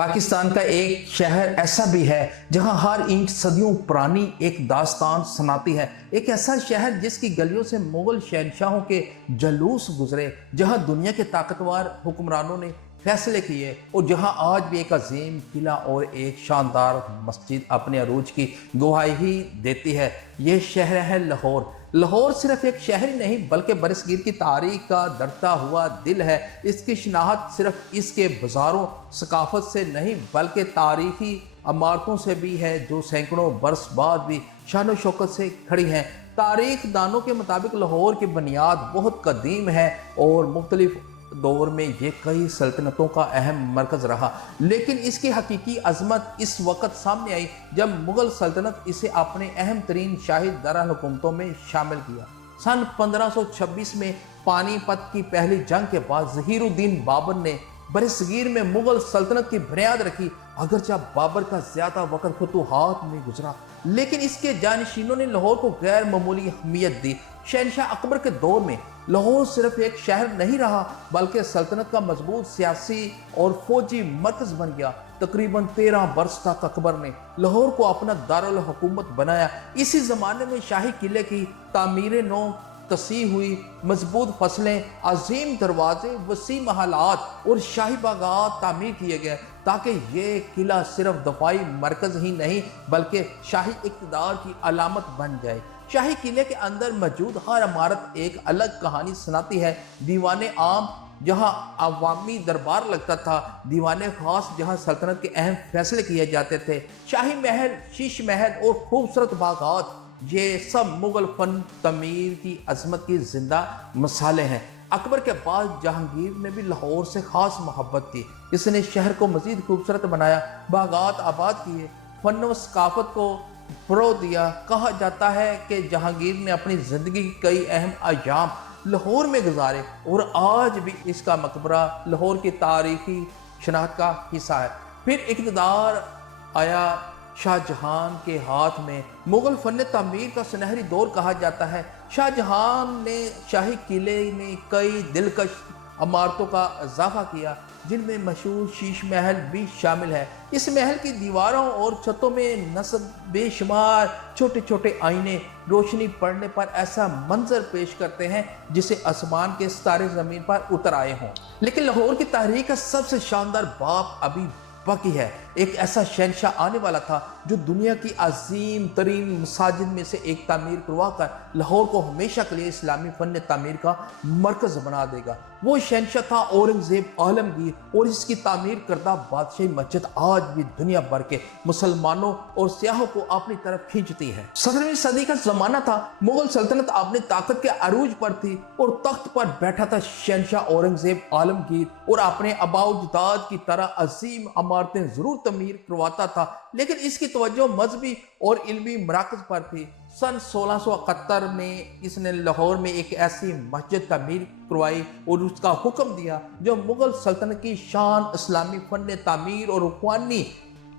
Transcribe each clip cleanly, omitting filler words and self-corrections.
पाकिस्तान का एक शहर ऐसा भी है जहां हर ईंट सदियों पुरानी एक दास्तान सुनाती है। एक ऐसा शहर जिसकी गलियों से मुगल शहनशाहों के जलूस गुजरे, जहां दुनिया के ताकतवर हुक्मरानों ने फैसले किए और जहां आज भी एक अजीम किला और एक शानदार मस्जिद अपने अरूज की गवाही देती है। ये शहर है लाहौर। लाहौर सिर्फ एक शहर ही नहीं बल्कि बरसगीर की तारीख का धड़कता हुआ दिल है। इसकी शनाख्त सिर्फ इसके बाजारों सकाफत से नहीं बल्कि तारीखी इमारतों से भी है जो सैकड़ों बरस बाद भी शान शौकत से खड़ी हैं। तारीख दानों के मुताबिक लाहौर की बुनियाद बहुत कदीम है और मुख्तलिफ दौर में ये कई सल्तनतों का अहम मरकज़ रहा, लेकिन इसकी हकीकी अजमत इस वक्त सामने आई जब मुगल सल्तनत इसे अपने अहम तरीन शाही दारकूमतों में शामिल किया। सन 1526 में पानीपत की पहली जंग के बाद ज़हीरुद्दीन बाबर ने बरसगीर में मुगल सल्तनत की बुनियाद रखी। अगरचे बाबर का ज्यादा वक्त फतूहात में गुजरा, लेकिन इसके जानशीनों ने लाहौर को गैर मामूली अहमियत दी। शहनशाह अकबर के दौर में लाहौर सिर्फ एक शहर नहीं रहा बल्कि सल्तनत का मजबूत सियासी और फौजी मरकज बन गया। तकरीबन 13 बरस तक अकबर ने लाहौर को अपना दारुल हुकूमत बनाया। इसी जमाने में शाही किले की तामीर नौ तसीह हुई, मजबूत फसलें, अजीम दरवाजे, वसी महलात और शाही बागात तामीर किए गए ताकि ये किला सिर्फ दफाई मरकज ही नहीं बल्कि शाही इक़्तिदार की अलामत बन जाए। शाही किले के अंदर मौजूद हर इमारत एक अलग कहानी सुनाती है। दीवान आम जहां अवामी दरबार लगता था, दीवान खास जहां सल्तनत के अहम फैसले किए जाते थे, शाही महल, शीश महल और खूबसूरत बागात, ये सब मुगल फन तमीर की अजमत की जिंदा मिसालें हैं। अकबर के बाद जहांगीर ने भी लाहौर से खास मोहब्बत की। इसने शहर को मजीद खूबसूरत बनाया, बागात आबाद किए, फन व सकाफत को फ़रोग़ दिया। कहा जाता है कि जहांगीर ने अपनी ज़िंदगी के कई अहम अय्याम लाहौर में गुजारे और आज भी इसका मकबरा लाहौर की तारीखी शनाख्त का हिस्सा है। फिर इक़्तिदार आया शाहजहां के हाथ में। मुगल फन तामीर का सुनहरी दौर कहा जाता है। शाहजहां ने शाही किले में कई दिलकश इमारतों का इजाफा किया जिनमें मशहूर शीश महल भी शामिल है। इस महल की दीवारों और छतों में नस्ब बेशुमार छोटे छोटे आईने रोशनी पड़ने पर ऐसा मंजर पेश करते हैं जिसे आसमान के सितारे जमीन पर उतर आए हों। लेकिन लाहौर की तारीख का सबसे शानदार बाब अभी बाकी है। एक ऐसा शहनशाह आने वाला था जो दुनिया की अजीम तरीन मसाजिद में से एक तामीर करवा कर लाहौर को हमेशा के लिए इस्लामी फन तामीर का मरकज बना देगा। वो शहनशाह था औरंगजेब आलमगीर और इसकी तामीर करदा बादशाही मस्जिद आज भी दुनिया भर के मुसलमानों और सियाहों को अपनी तरफ खींचती है। 17वीं सदी का जमाना था। मुगल सल्तनत अपनी ताकत के अरूज पर थी और तख्त पर बैठा था शहनशाह औरंगजेब आलमगीर और अपने आबाउजदाद की तरह अजीम इमारतें जरूर तमीर करवाता था, लेकिन इसकी तवज्जो मजहबी और इल्मी मराकज पर थी। सन 1671 में इसने लाहौर में एक ऐसी मस्जिद तमीर करवाई और उसका हुक्म दिया जो मुगल सल्तनत की शान, इस्लामी फन तामीर और रूहानी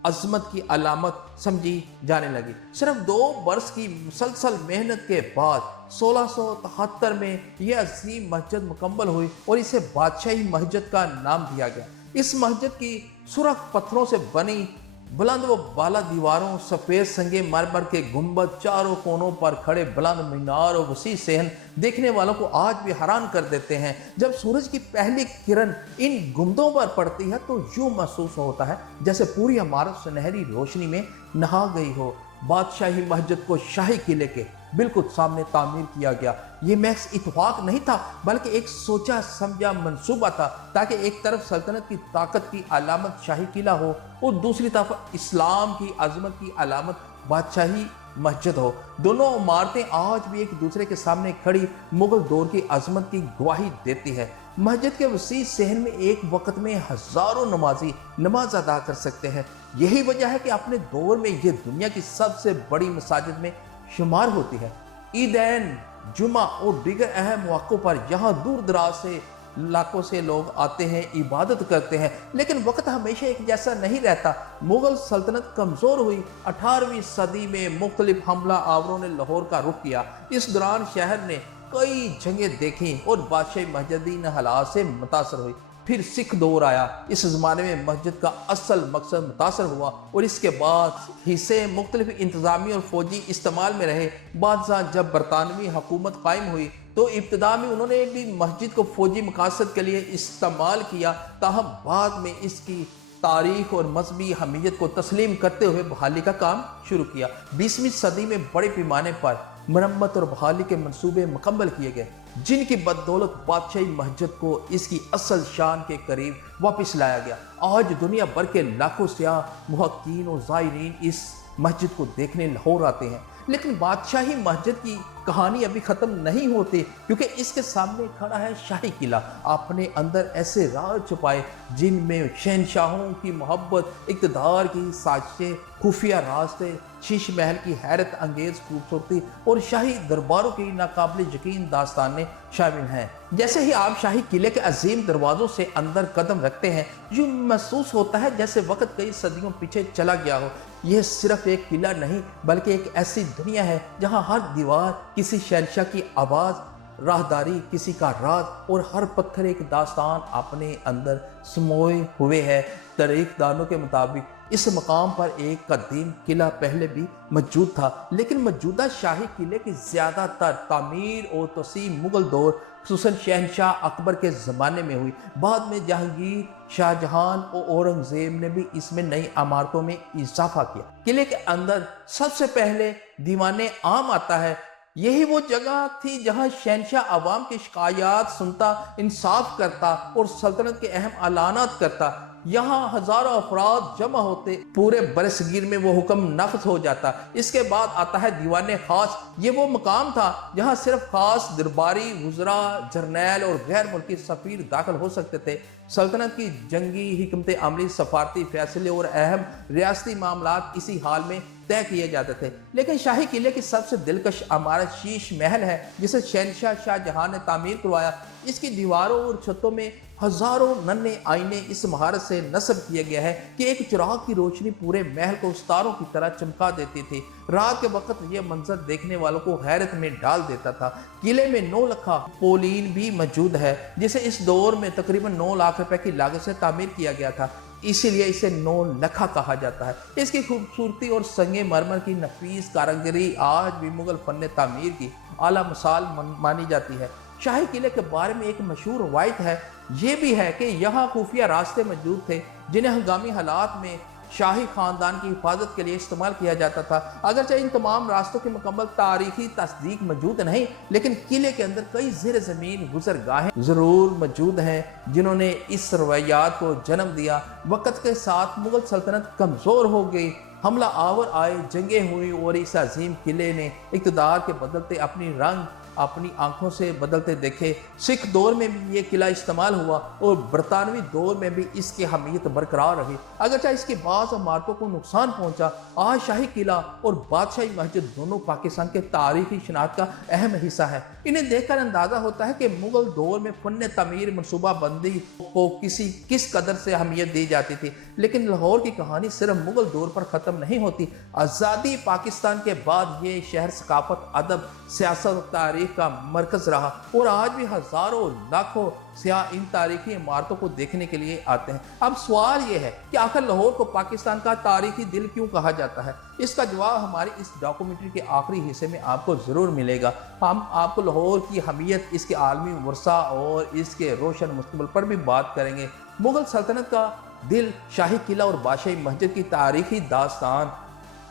अजमत की अलामत समझी जाने लगी। सिर्फ 2 बरस की मुसलसल मेहनत के बाद 1673 में यह अजीम मस्जिद मुकम्मल हुई और इसे बादशाही मस्जिद का नाम दिया गया। इस मस्जिद की सुरख पत्थरों से बनी बुलंद व बाला दीवारों, सफ़ेद संगे मरमर के गुंबद, चारों कोनों पर खड़े बुलंद मीनार और वसी सहन देखने वालों को आज भी हैरान कर देते हैं। जब सूरज की पहली किरण इन गुंबदों पर पड़ती है तो यूं महसूस होता है जैसे पूरी इमारत सुनहरी रोशनी में नहा गई हो। बादशाही मस्जिद को शाही किले के बिल्कुल सामने तामीर किया गया। ये महज इत्तेफाक नहीं था बल्कि एक सोचा समझा मंसूबा था ताकि एक तरफ सल्तनत की ताकत की अलामत शाही किला हो और दूसरी तरफ इस्लाम की अजमत की अलामत बादशाही मस्जिद हो। दोनों इमारतें आज भी एक दूसरे के सामने खड़ी मुगल दौर की अजमत की गवाही देती है। मस्जिद के वसी सहन में एक वक्त में हजारों नमाजी नमाज अदा कर सकते हैं। यही वजह है कि अपने दौर में ये दुनिया की सबसे बड़ी मसाजिद में शुमार होती है। ईदैन, जुमा और दीगर अहम मौक़ों पर यहाँ दूर दराज से लाखों से लोग आते हैं, इबादत करते हैं, लेकिन वक्त हमेशा एक जैसा नहीं रहता। मुगल सल्तनत कमज़ोर हुई। 18वीं सदी में मुख्तलिफ हमला आवरों ने लाहौर का रुख किया। इस दौरान शहर ने कई जंगें देखी और बादशाही मस्जिदी हालात से मुतासर हुई। फिर सिख दौर आया। इस ज़माने में मस्जिद का असल मकसद मुतासर हुआ और इसके बाद हिस्से मुख्तलिफ इंतज़ामी और फ़ौजी इस्तेमाल में रहे। बादशाह जब बरतानवी हुकूमत कायम हुई तो इब्तिदा में उन्होंने भी मस्जिद को फ़ौजी मकासद के लिए इस्तेमाल किया, ताहम बाद में इसकी तारीख और मजहबी हमीयत को तस्लीम करते हुए बहाली का काम शुरू किया। 20वीं सदी में बड़े पैमाने पर मरम्मत और बहाली के मंसूबे मुकम्मल किए गए, जिनकी बदौलत बादशाही मस्जिद को इसकी असल शान के करीब वापस लाया गया। आज दुनिया भर के लाखों सियाह मुहक्कीन और ज़ायरीन इस मस्जिद को देखने लाहौर आते हैं, लेकिन बादशाही मस्जिद की कहानी अभी ख़त्म नहीं होती, क्योंकि इसके सामने खड़ा है शाही किला। अपने अंदर ऐसे राज छुपाए जिनमें शहनशाहों की मोहब्बत, इक़्तिदार की साजिशें, खुफिया रास्ते, शीश महल की हैरत अंगेज खूबसूरती और शाही दरबारों की नाकाबिल यकीन दास्तानें शामिल हैं। जैसे ही आप शाही किले के अजीम दरवाज़ों से अंदर कदम रखते हैं, यूँ महसूस होता है जैसे वक्त कई सदियों पीछे चला गया हो। यह सिर्फ एक किला नहीं, बल्कि एक ऐसी दुनिया है जहाँ हर दीवार किसी शहंशाह की आवाज़, राहदारी किसी का राज और हर पत्थर एक दास्तान अपने अंदर समोए हुए है। तारीखदानों के मुताबिक इस मकाम पर एक कदीम किला पहले भी मौजूद था, लेकिन मौजूदा शाही किले की ज़्यादातर तामीर और तोसीम मुगल दौर खुसूसन शहनशाह अकबर के ज़माने में हुई। बाद में जहांगीर, शाहजहां और औरंगजेब ने भी इसमें नई इमारतों में इजाफा किया। किले के अंदर सबसे पहले दीवाने आम आता है। यही वो जगह थी जहां शहनशाह अवाम की शिकायत सुनता, इंसाफ करता और सल्तनत के अहम ऐलानात करता। यहाँ हजारों अफराद जमा होते, पूरे बरसगीर में वो हुक्म नफ्ज हो जाता। इसके बाद आता है दीवाने खास। ये वो मकाम था जहाँ सिर्फ खास दरबारी, वुज़रा, जर्नैल और गैर मुल्की सफ़ीर दाखिल हो सकते थे। सल्तनत की जंगी हिकमत अमली, सफारती फैसले और अहम रियासती मामलात इसी हाल में तय किए जाते थे। लेकिन शाही किले की सबसे दिलकश इमारत शीश महल है, जिसे शहनशाह शाहजहां ने तामीर करवाया। इसकी दीवारों और छतों में हजारों नन्हे आईने इस महारत से नस्ब किया गया है कि एक चिराग की रोशनी पूरे महल को सितारों की तरह चमका देती थी। रात के वक्त यह मंजर देखने वालों को हैरत में डाल देता था। किले में 9 लखा पोलीन भी मौजूद है, जिसे इस दौर में तकरीबन 9 लाख रुपए की लागत से तामीर किया गया था, इसीलिए इसे 9 लखा कहा जाता है। इसकी खूबसूरती और संगे मरमर की नफीस कारीगरी आज भी मुगल फन तामीर की आला मिसाल मानी जाती है। शाही किले के बारे में एक मशहूर रवायत है, ये भी है कि यहाँ खुफिया रास्ते मौजूद थे जिन्हें हंगामी हालात में शाही खानदान की हिफाजत के लिए इस्तेमाल किया जाता था। अगरचे इन तमाम रास्तों की मुकम्मल तारीखी तस्दीक मौजूद नहीं, लेकिन किले के अंदर कई ज़ेर ज़मीन गुज़रगाहें ज़रूर मौजूद हैं जिन्होंने इस रवायात को जन्म दिया। वक्त के साथ मुगल सल्तनत कमज़ोर हो गई, हमला आवर आए, जंगें हुई और इस अजीम किले ने इक़्तिदार के बदलते अपनी रंग अपनी आंखों से बदलते देखे। सिख दौर में भी ये किला इस्तेमाल हुआ और बरतानवी दौर में भी इसकी अहमियत बरकरार रही। अगरचे इसकी बाज़ इमारतों को नुकसान पहुंचा, आज शाही किला और बादशाही मस्जिद दोनों पाकिस्तान के तारीखी शनाख्त का अहम हिस्सा है। इन्हें देखकर अंदाज़ा होता है कि मुगल दौर में फन तमीर मनसूबा बंदी को किस कदर से अहमियत दी जाती थी। लेकिन लाहौर की कहानी सिर्फ मुगल दौर पर ख़त्म नहीं होती। आज़ादी पाकिस्तान के बाद ये शहर सकाफत, अदब, सियासत और तारीख का मरकज़ रहा और आज भी हज़ारों लाखों सियाह इन तारीखी इमारतों को देखने के लिए आते हैं। अब सवाल ये है कि आखिर लाहौर को पाकिस्तान का तारीखी दिल क्यों कहा जाता है? इसका जवाब हमारी इस डॉक्यूमेंट्री के आखिरी हिस्से में आपको ज़रूर मिलेगा। हम आपको लाहौर की अहमियत, इसके आलमी वर्सा और इसके रोशन मुस्तक़बिल पर भी बात करेंगे। मुगल सल्तनत का दिल, शाही किला और बादशाही मस्जिद की तारीखी दास्तान।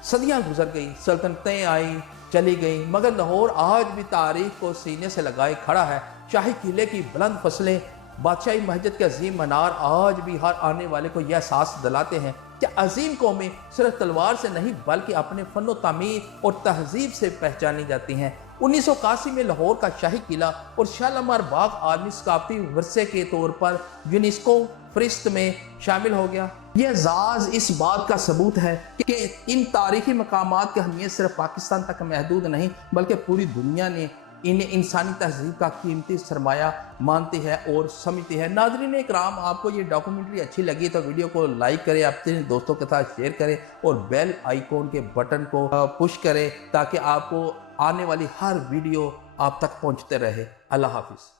सदियाँ गुजर गई, सल्तनतें आई चली गई, मगर लाहौर आज भी तारीख को सीने से लगाए खड़ा है। शाही किले की बुलंद फसलें, बादशाही मस्जिद के अजीम मीनार आज भी हर आने वाले को यह एहसास दिलाते हैं कि अजीम कौमें सिर्फ तलवार से नहीं बल्कि अपने फनो तामीर और तहजीब से पहचानी जाती हैं। 1981 में लाहौर का शाही किला और शालीमार बाग आलमी सकाफती वर्से के तौर पर यूनेस्को फहरिस्त में शामिल हो गया। यह एजाज़ इस बात का सबूत है कि इन तारीखी मकामात की अहमियत सिर्फ पाकिस्तान तक महदूद नहीं बल्कि पूरी दुनिया ने इन्हें इंसानी तहजीब का कीमती सरमाया मानती है और समझती है। नाज़रीन इकराम, आपको ये डॉक्यूमेंट्री अच्छी लगी तो वीडियो को लाइक करें, अपने दोस्तों के साथ शेयर करें और बेल आइकॉन के बटन को पुश करें ताकि आपको आने वाली हर वीडियो आप तक पहुँचते रहे। अल्लाह हाफिज़।